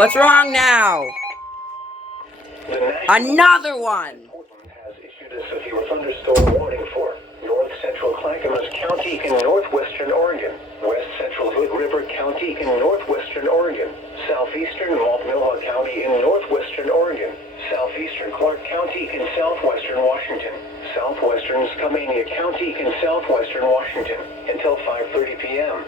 What's wrong now? Another one! Portland has issued a severe thunderstorm warning for north central Clackamas County in northwestern Oregon, west central Hood River County in northwestern Oregon, southeastern Multnomah County in northwestern Oregon, southeastern Clark County in southwestern Washington, southwestern Skamania County in southwestern Washington, until 5:30 p.m.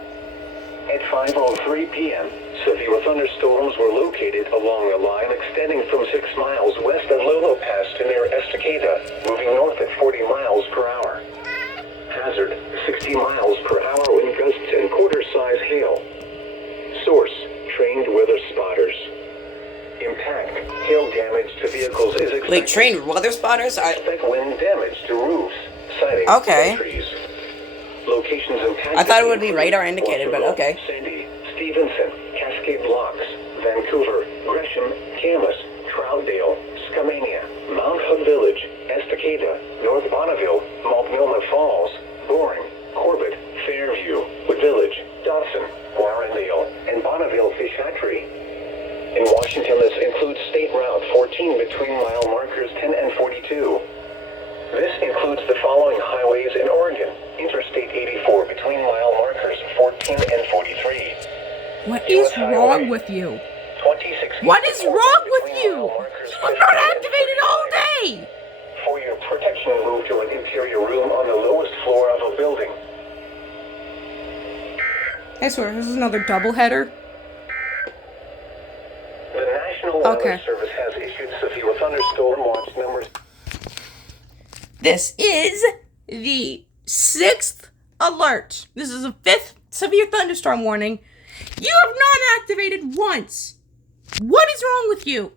At 5:03 p.m., severe thunderstorms were located along a line extending from 6 miles west of Lolo Pass to near Estacada, moving north at 40 miles per hour. Hazard, 60 miles per hour wind gusts and quarter-size hail. Source, trained weather spotters. Impact, hail damage to vehicles is expected. Wait, trained weather spotters? Expect wind damage to roofs, siding, Okay. and trees. Locations impacted. I thought it would be radar indicated, but okay. Sandy, Stevenson, Cascade Blocks, Vancouver, Gresham, Camas, Troutdale, Skamania, Mount Hood Village, Estacada, North Bonneville, Multnomah Falls, Boring, Corbett, Fairview, Wood Village, Dawson, Warrendale, and Bonneville Fish Hatchery. In Washington, this includes State Route 14 between mile markers 10 and 42. This includes the following highways in Oregon: Interstate 84 between mile markers 14 and 43. What is wrong with you? 26. What is wrong with you? You were not activated all day! For your protection, move to an interior room on the lowest floor of a building. I swear, this is another doubleheader. The National Weather Okay. Service has issued severe thunderstorm watch numbers. This is the 6th alert. This is the 5th severe thunderstorm warning. You have not activated once. What is wrong with you?